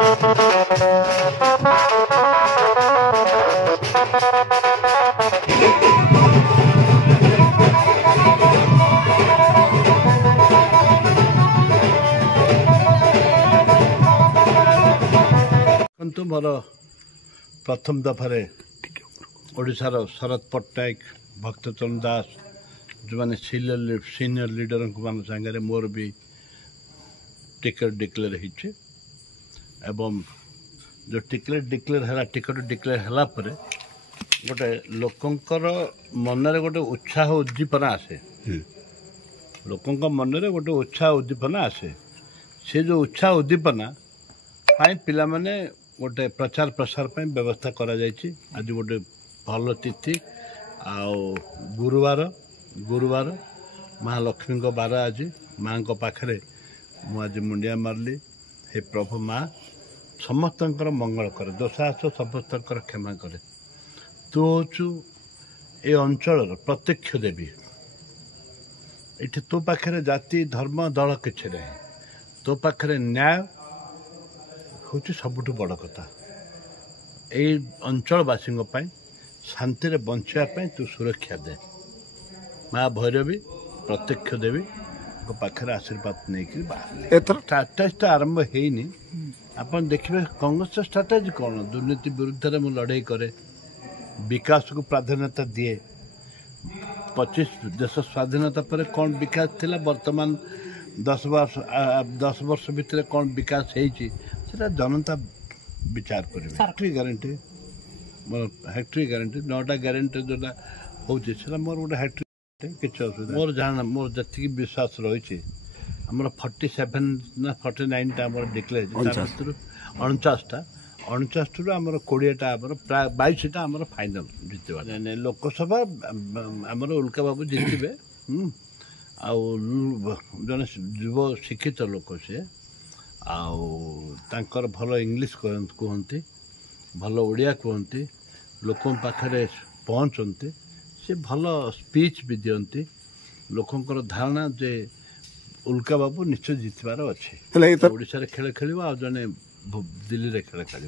मोर प्रथम दफारे ओडिशार शरद पट्टनायक भक्तचरण दास जो मैंने सीनियर लीडर मान सागर मोर भी टिकट डिक्लेयर होती एवं जो टिकट डिक्लेयर है गोटे लोकंकर मनरे गोटे उत्साह उद्दीपना आसे लोकंक मनरे गोटे उत्साह उद्दीपना आसे से जो उत्साह उद्दीपना पिला माने गोटे प्रचार प्रसार पर व्यवस्था करा जायछि। आज गोटे भल तिथि आउ गुरुवार महालक्ष्मी बार आज माँ पाखरे आज मुंडिया मारली हे प्रभु माँ समस्त मंगल करे दोषास समस्त क्षमा करे तू होचु ए अंचल प्रत्यक्ष देवी ये तो पाखरे जाति धर्म दल किसी ना तो पाखरे न्याय हूँ सबुठ बड़ कथा ये अंचलवासी शांति रे बचापी तू सुरक्षा दे माँ भैरवी प्रत्यक्ष देवी पाखे आशीर्वाद नहीं स्ट्राटेजी तो आरंभ होनी आप देखिए कांग्रेस स्ट्राटेजी कौन दुर्नीति विरुद्ध में लड़ाई करे विकास को प्राधान्यता दिए 25 देश स्वाधीनता पर कौन विकास थिला वर्तमान 10 वर्ष भितर कौन विकास होता जनता विचार करेंगे फैक्ट्री गारंटी मोर फैक्ट्री गारंटी 9टा गारंटी जोटा होता मोर गोटे फैक्ट्री किसी असुविधा मोर जाना मोर जी विश्वास रही आमर 47 ना 49टा डिक्लेयर 49 आमर 20टा प्राय 22टा आमर फाइनल जितवा लोकसभा आमर उल्का बाबू जितबे जन युव शिक्षित लोक से आर भल इंग्लीश कहते भल ओडिया कहते लोक पाखे पहुँचते से भल स्पीच भी दियंती लोकंकर धारणा जे उल्का बाबू निश्चय जितबार अच्छे ओडिशा खेल खेल जड़े दिल्ली रे खेल खेल।